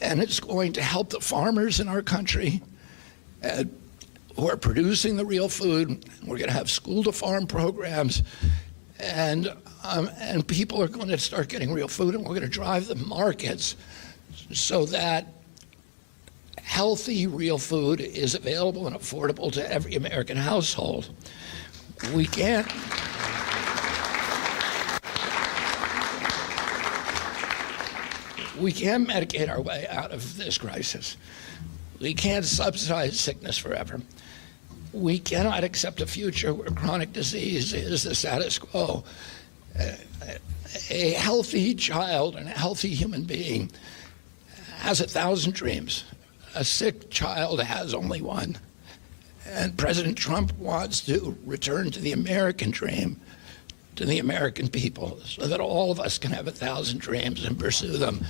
and it's going to help the farmers in our country who are producing the real food. We're going to have school-to-farm programs, and people are going to start getting real food, and we're going to drive the markets so that healthy, real food is available and affordable to every American household. We can't medicate our way out of this crisis. We can't subsidize sickness forever. We cannot accept a future where chronic disease is the status quo. A healthy child and a healthy human being has 1,000 dreams. A sick child has only one. And President Trump wants to return to the American dream, to the American people, so that all of us can have 1,000 dreams and pursue them.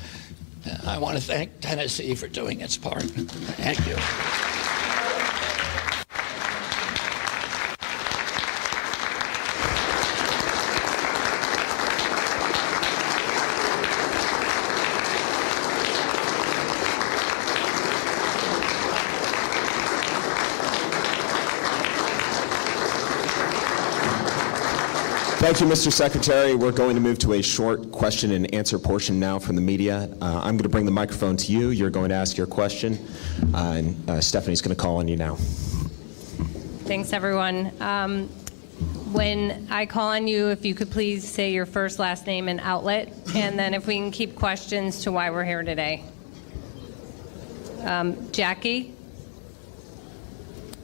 I want to thank Tennessee for doing its part. Thank you. Thank you, Mr. Secretary. We're going to move to a short question and answer portion now from the media. I'm going to bring the microphone to you. You're going to ask your question, and Stephanie's going to call on you now. Thanks, everyone. When I call on you, if you could please say your first, last name, and outlet, and then if we can keep questions to why we're here today. Jackie?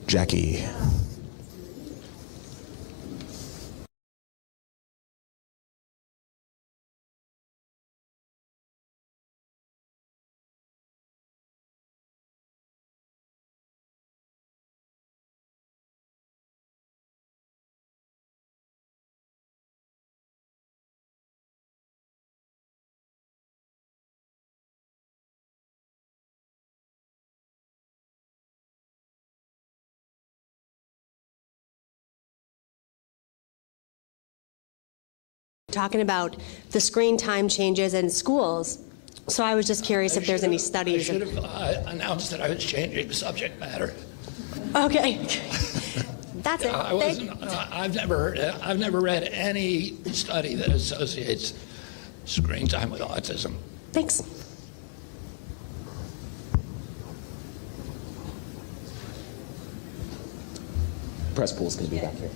Jackie. Talking about the screen time changes in schools. So I was just curious if there's any studies. I should have announced that I was changing the subject matter. Okay. That's it. I've never read any study that associates screen time with autism. Thanks. Press pool's going to be back here.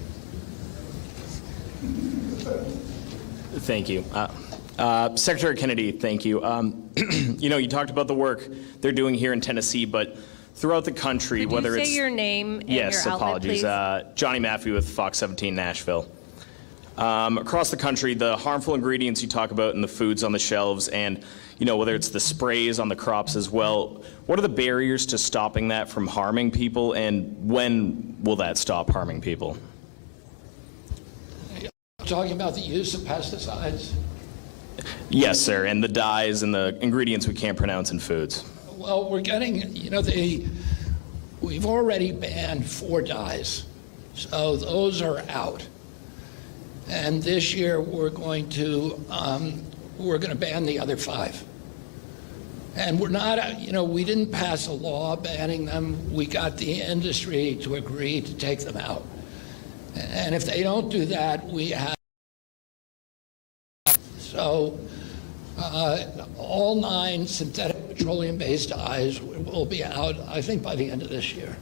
Thank you. Secretary Kennedy, thank you. You talked about the work they're doing here in Tennessee, but throughout the country, Could whether you it's... say your name and yes, your outlet, apologies. please? Johnny Maffey with Fox 17 Nashville. Across the country, the harmful ingredients you talk about in the foods on the shelves and, whether it's the sprays on the crops as well, what are the barriers to stopping that from harming people, and when will that stop harming people? Talking about the use of pesticides? Yes, sir, and the dyes and the ingredients we can't pronounce in foods. Well, we're getting, we've already banned 4 dyes, so those are out. And this year we're going to ban the other 5. And we're not, we didn't pass a law banning them. We got the industry to agree to take them out. And if they don't do that, we have. So all 9 synthetic petroleum-based dyes will be out, I think, by the end of this year.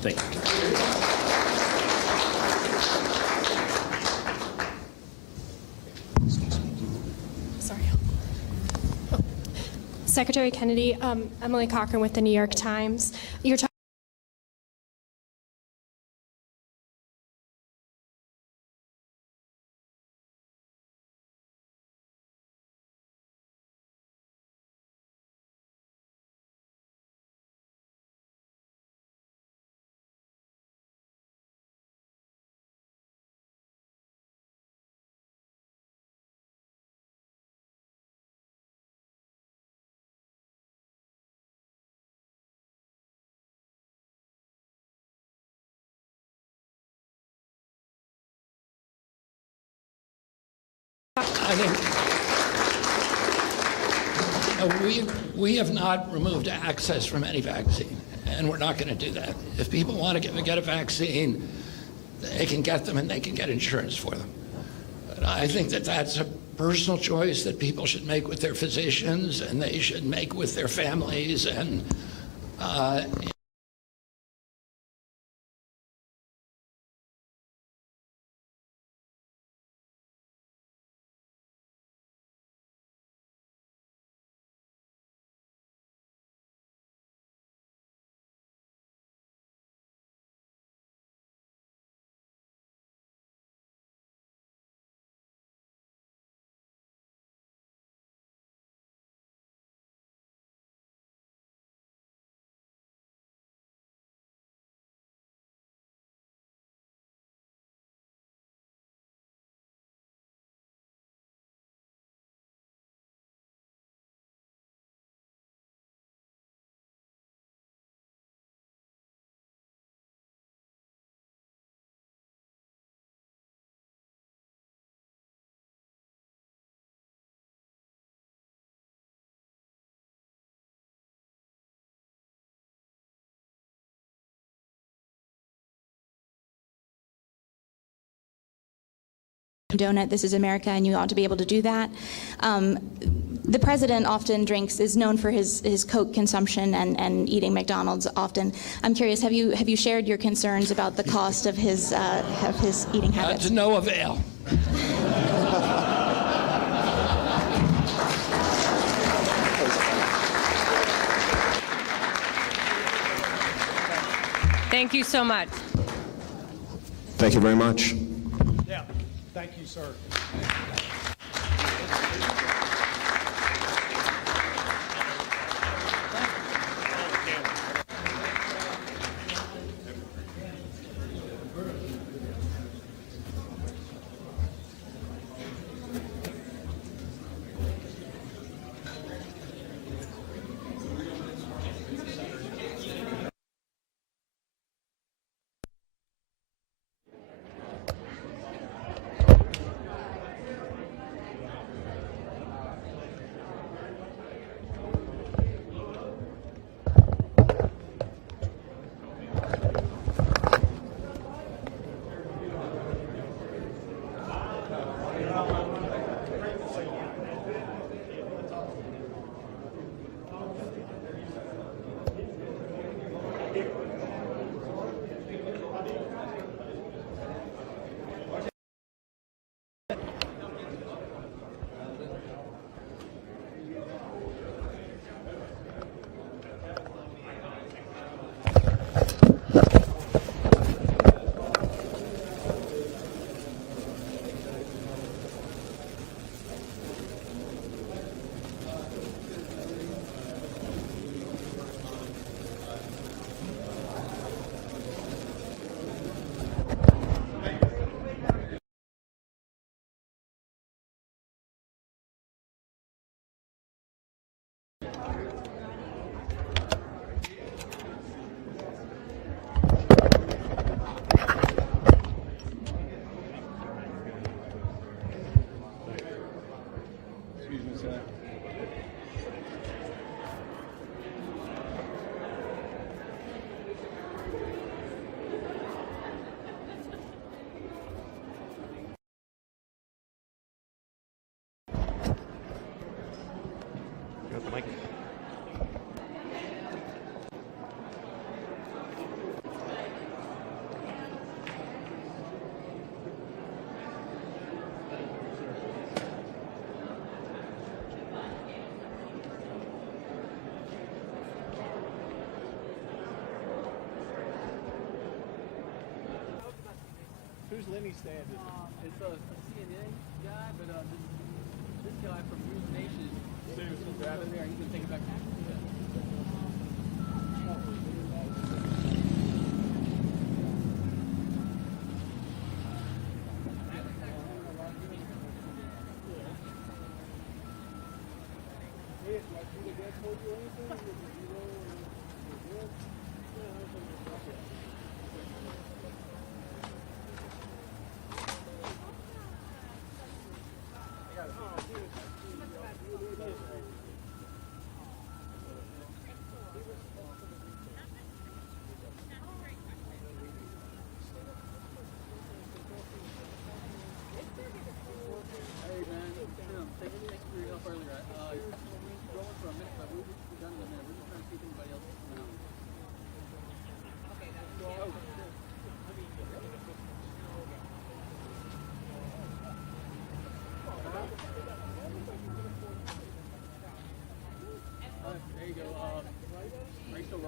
Thank you. Sorry. Secretary Kennedy, Emily Cochran with the New York Times. You're I think We have not removed access from any vaccine, and we're not going to do that. If people want to get a vaccine, they can get them and they can get insurance for them. But I think that that's a personal choice that people should make with their physicians and they should make with their families. And condone it. This is America, and you ought to be able to do that. The president often is known for his Coke consumption and eating McDonald's often. I'm curious, have you shared your concerns about the cost of his eating habits? to no avail. Thank you so much. Thank you very much. Yeah, thank you, sir. Who's Lenny standing? It's a CNN guy, but this guy from News Nation is grab it there and you can take it back.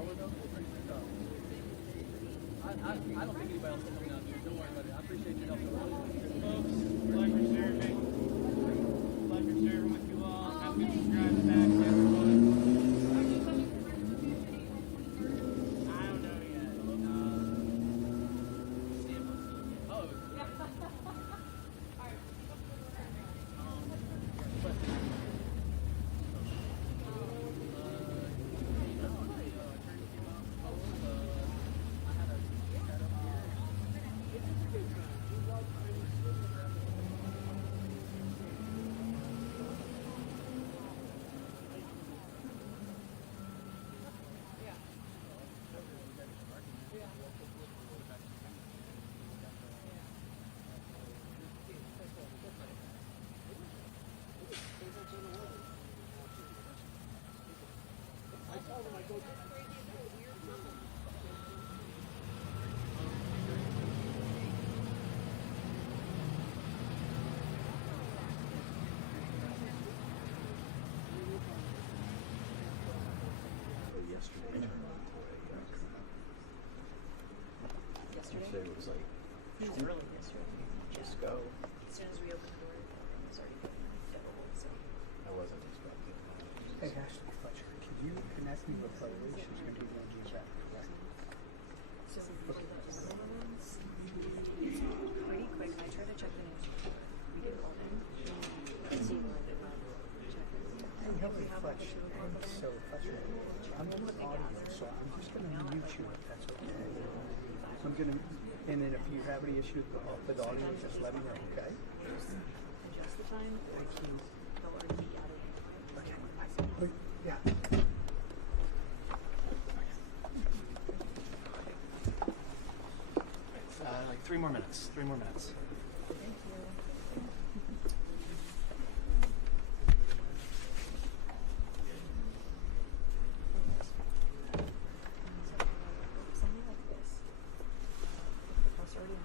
thrower though? Pretty good stuff. I don't think anybody else will come down here. Don't worry about it. I appreciate your help. Folks, pleasure serving. Pleasure serving with you all. Have a good subscribe back to everyone. I don't know yet. Oh. Yesterday it was like, it was early yesterday. Just go. As soon as we opened the door, it was already available, so. I wasn't expecting that. Hey, Ashley Fletcher, can you connect me with Chloe? She's going to be the one who's back. So the other ones, it's pretty quick. I tried to check the news before we get called in and see where they were. Hey, Hillary Fletcher. Hey, so Fletcher, I'm on audio, so I'm just going to mute you if that's okay. I'm going to, and then if you have any issues with audio, just let me know, okay? Adjust the time, or they'll already be out of it. Okay. Yeah. Like 3 more minutes. 3 more minutes. Something like this. If the bus already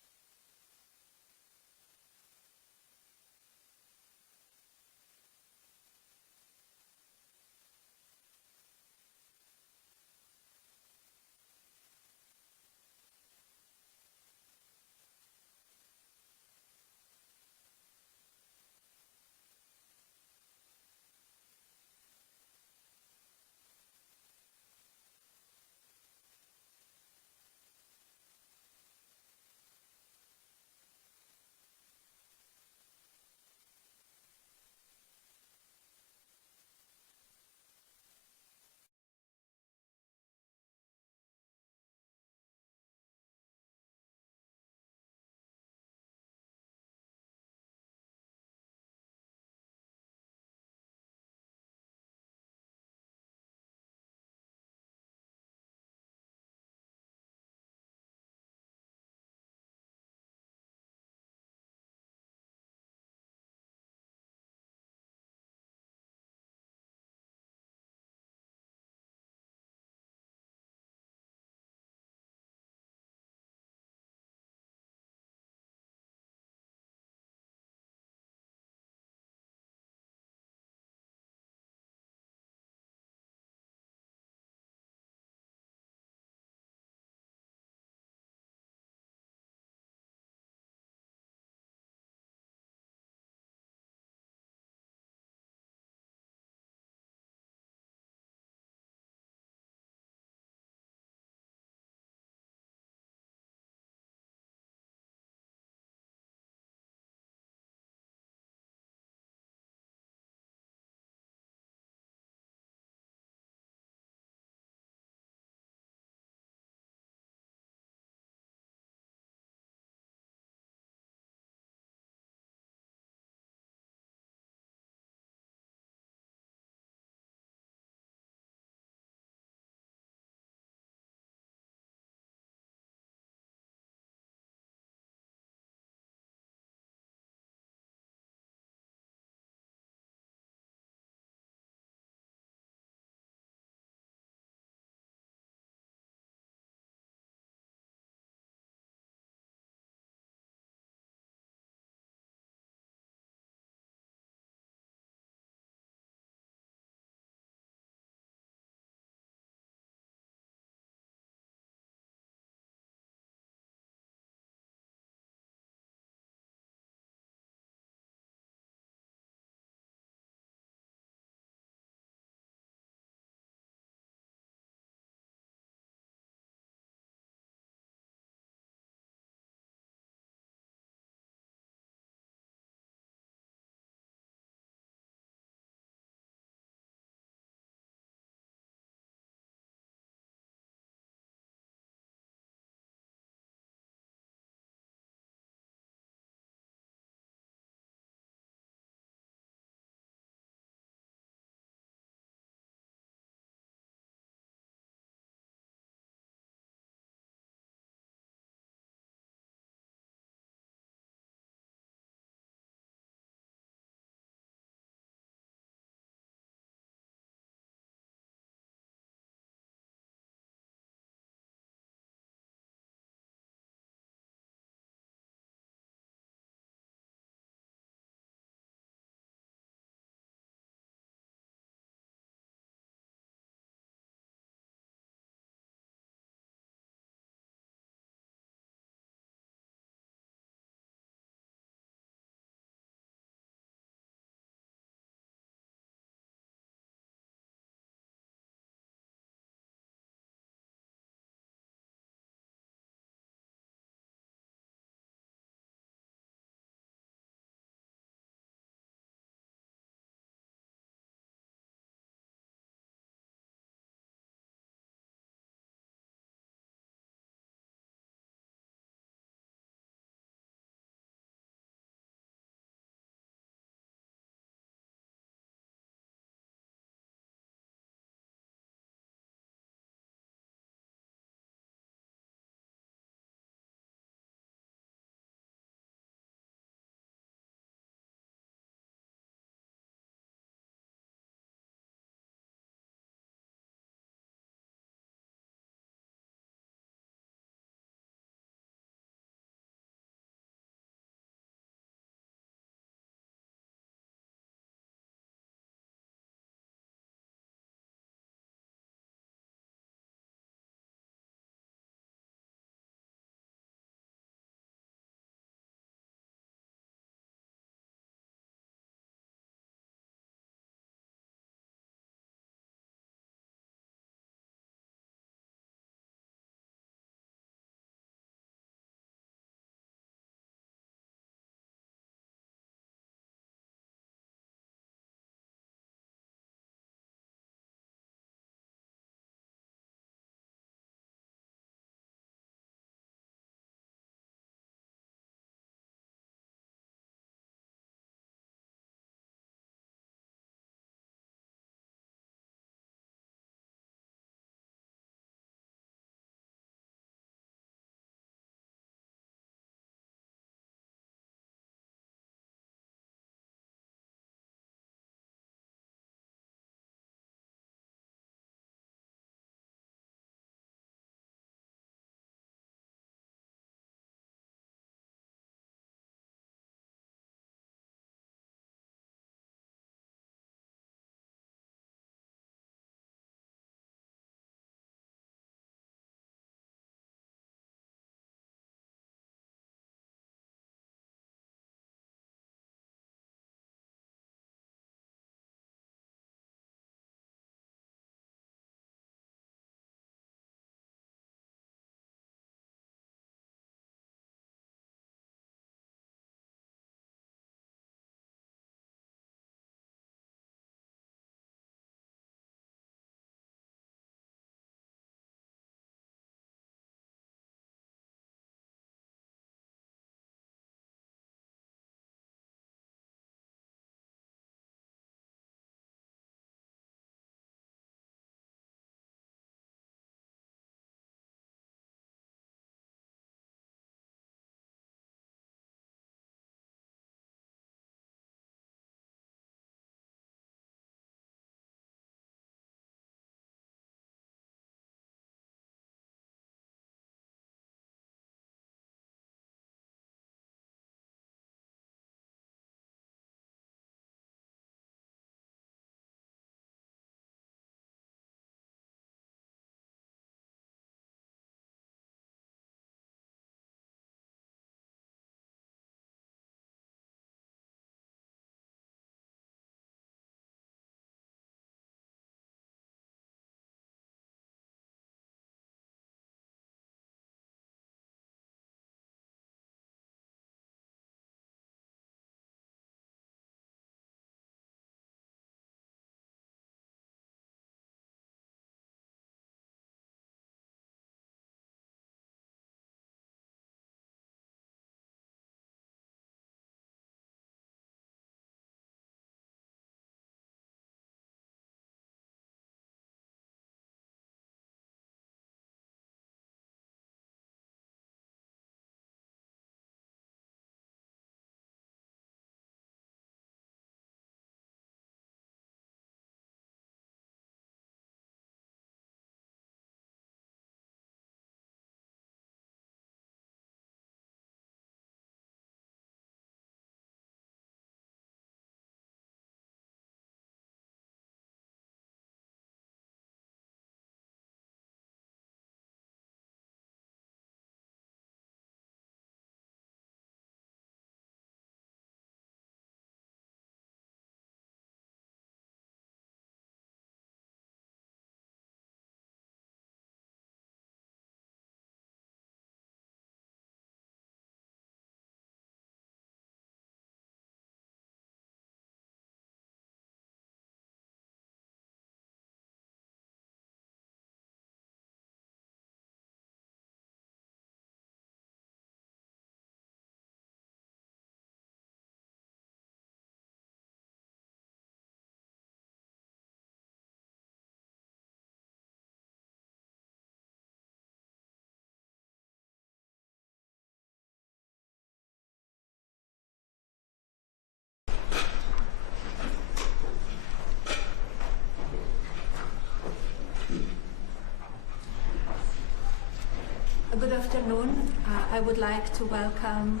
afternoon. I would like to welcome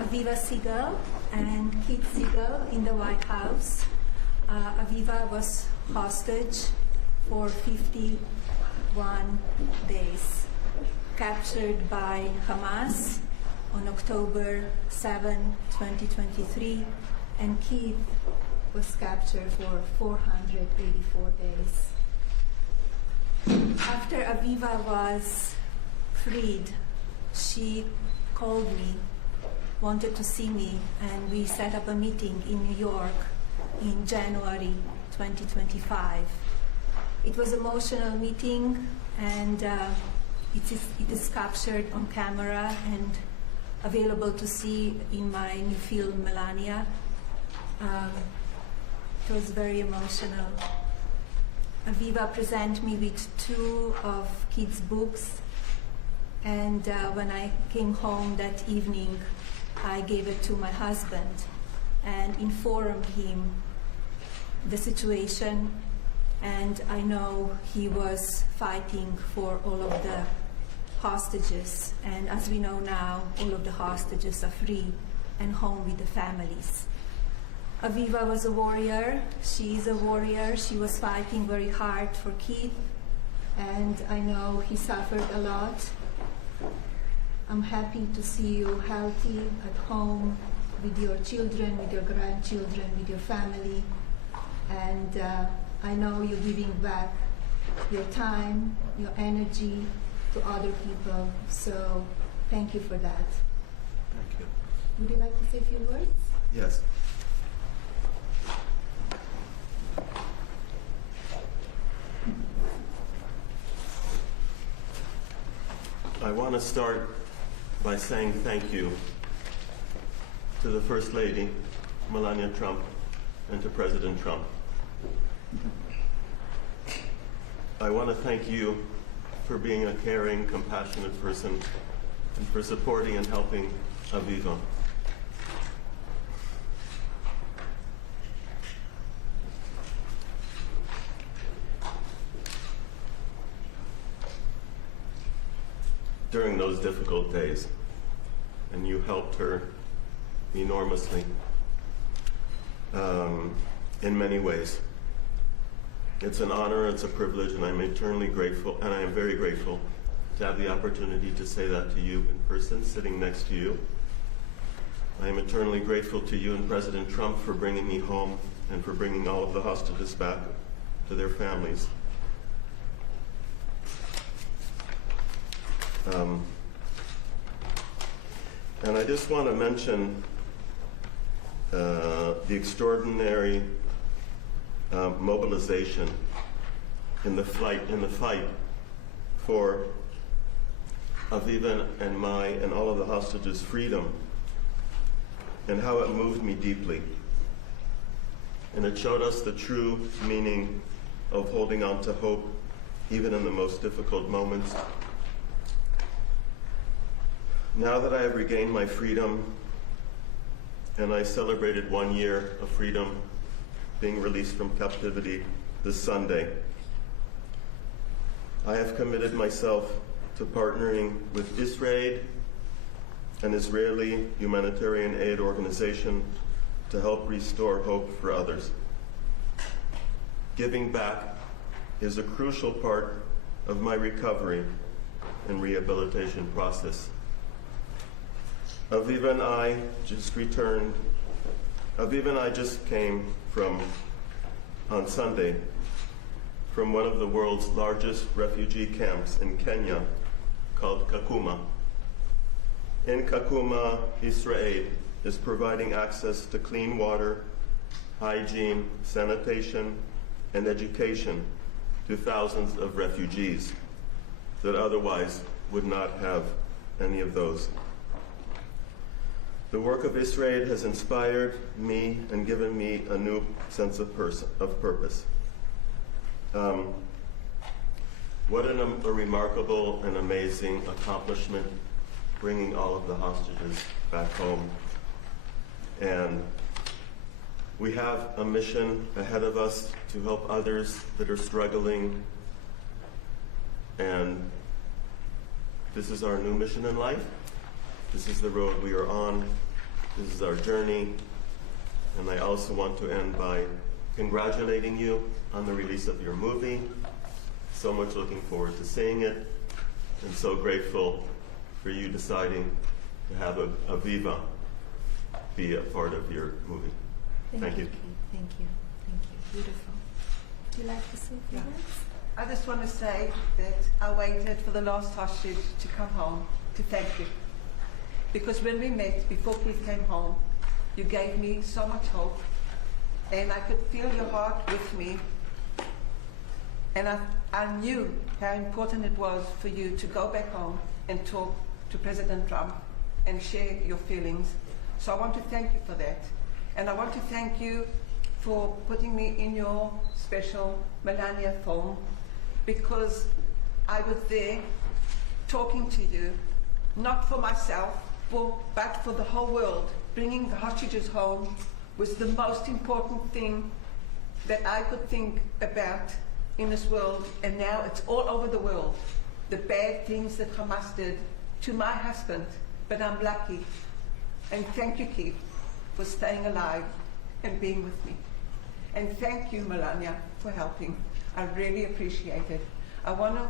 Aviva Siegel and Keith Siegel in the White House. Aviva was hostage for 51 days, captured by Hamas on October 7, 2023, and Keith was captured for 484 days. After Aviva was freed, she called me, wanted to see me, and we set up a meeting in New York in January 2025. It was an emotional meeting, and it is captured on camera and available to see in my new film, Melania. It was very emotional. Aviva presented me with 2 of Keith's books, and when I came home that evening, I gave it to my husband and informed him the situation, and I know he was fighting for all of the hostages, and as we know now, all of the hostages are free and home with the families. Aviva was a warrior. She is a warrior. She was fighting very hard for Keith, and I know he suffered a lot. I'm happy to see you healthy at home with your children, with your grandchildren, with your family, and I know you're giving back your time, your energy to other people, so thank you for that. Thank you. Would you like to say a few words? Yes. I want to start by saying thank you to the First Lady, Melania Trump, and to President Trump. I want to thank you for being a caring, compassionate person and for supporting and helping Aviva. During those difficult days, and you helped her enormously in many ways. It's an honor, it's a privilege, and I'm eternally grateful, and I am very grateful to have the opportunity to say that to you in person, sitting next to you. I am eternally grateful to you and President Trump for bringing me home and for bringing all of the hostages back to their families. And I just want to mention the extraordinary mobilization in the fight for Aviva and and all of the hostages' freedom, and how it moved me deeply. And it showed us the true meaning of holding on to hope, even in the most difficult moments. Now that I have regained my freedom, and I celebrated 1 year of freedom, being released from captivity this Sunday, I have committed myself to partnering with ISRAID, an Israeli humanitarian aid organization, to help restore hope for others. Giving back is a crucial part of my recovery and rehabilitation process. Aviva and I just came on Sunday, from one of the world's largest refugee camps in Kenya called Kakuma. In Kakuma, ISRAID is providing access to clean water, hygiene, sanitation, and education to thousands of refugees that otherwise would not have any of those. The work of ISRAID has inspired me and given me a new sense of purpose. What a remarkable and amazing accomplishment, bringing all of the hostages back home. And we have a mission ahead of us to help others that are struggling and This is our new mission in life. This is the road we are on. This is our journey. And I also want to end by congratulating you on the release of your movie. So much looking forward to seeing it, and so grateful for you deciding to have Aviva be a part of your movie. Thank you. Thank you. Thank you. Beautiful. Would you like to say a few words? I just want to say that I waited for the last hostage to come home to thank you. Because when we met, before Keith came home, you gave me so much hope, and I could feel your heart with me. And I knew how important it was for you to go back home and talk to President Trump and share your feelings. So I want to thank you for that. And I want to thank you for putting me in your special Melania film, because I was there talking to you, not for myself, but for the whole world. Bringing the hostages home was the most important thing that I could think about in this world, and now it's all over the world. The bad things that Hamas did to my husband, but I'm lucky. And thank you, Keith, for staying alive and being with me. And thank you, Melania, for helping. I really appreciate it. I want to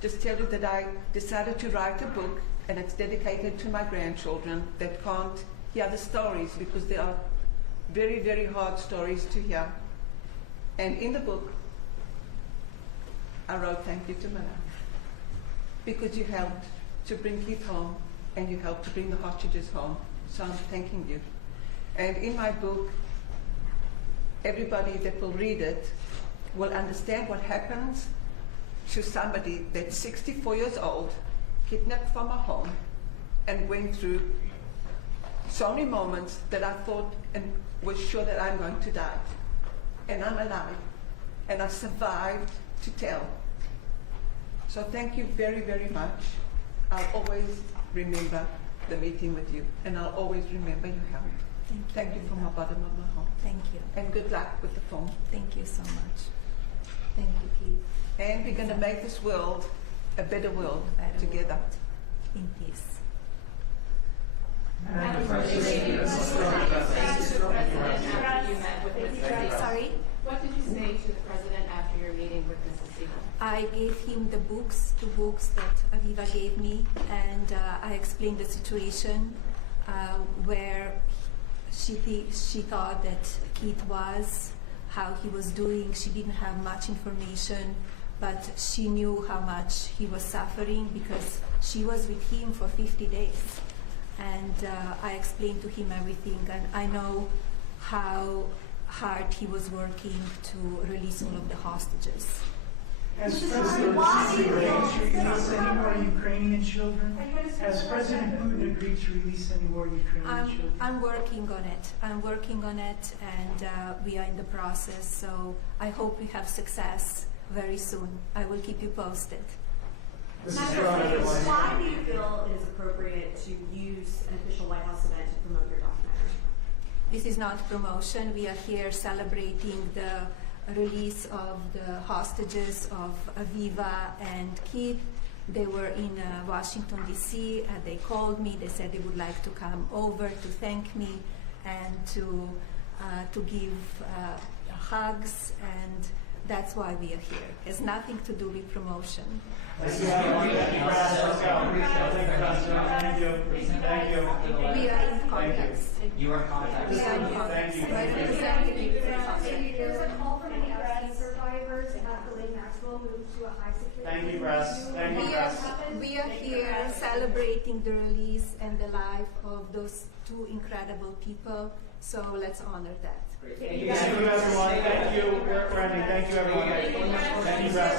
just tell you that I decided to write a book, and it's dedicated to my grandchildren that can't hear the stories, because they are very, very hard stories to hear. And in the book, I wrote thank you to Melania, because you helped to bring Keith home, and you helped to bring the hostages home. So I'm thanking you. And in my book, everybody that will read it will understand what happens to somebody that's 64 years old, kidnapped from a home, and went through so many moments that I thought and was sure that I'm going to die. And I'm alive. And I survived to tell. So thank you very, very much. I'll always remember the meeting with you, and I'll always remember your help. Thank you from the bottom of my heart. Thank you. And good luck with the film. Thank you so much. Thank you, Keith. And we're going to make this world a better world together. In peace. Sorry? What did you say to the president after your meeting with Mrs. Siegel? I gave him the books, 2 books that Aviva gave me, and I explained the situation where she thought that Keith was, how he was doing. She didn't have much information, but she knew how much he was suffering because she was with him for 50 days. And I explained to him everything, and I know how hard he was working to release all of the hostages. Has President Putin agreed to release any more Ukrainian children? Has President Putin agreed to release any more Ukrainian children? I'm working on it. I'm working on it, and we are in the process, so I hope we have success very soon. I will keep you posted. Why do you feel it is appropriate to use an official White House event to promote your documentary? This is not promotion. We are here celebrating the release of the hostages of Aviva and Keith. They were in Washington, D.C. They called me. They said they would like to come over to thank me and to give hugs, and that's why we are here. It has nothing to do with promotion. Thank you. Thank you. We are in contact. You are in contact. We are in contact. There's a call from any survivors to have the Lake Maxwell move to a high security. Thank you, press. Thank you, press. We are here celebrating the release and the life of those 2 incredible people, so let's honor that. Thank you, everyone. Thank you, Randy. Thank you, everyone. Thank you, press.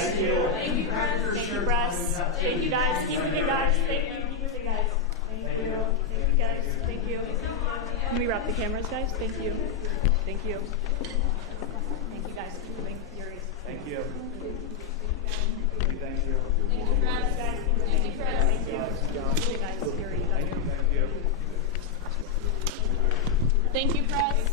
Thank you. Thank you, press. Thank you, guys. Keep with it, guys. Thank you. Keep with it, guys. Thank you. Thank you, guys. Thank you. Can we wrap the cameras, guys? Thank you. Thank you. Thank you, guys. Thank you. Thank you. Thank you, press. Thank you, press. Thank you. Thank you, guys. Thank you. Thank you, press.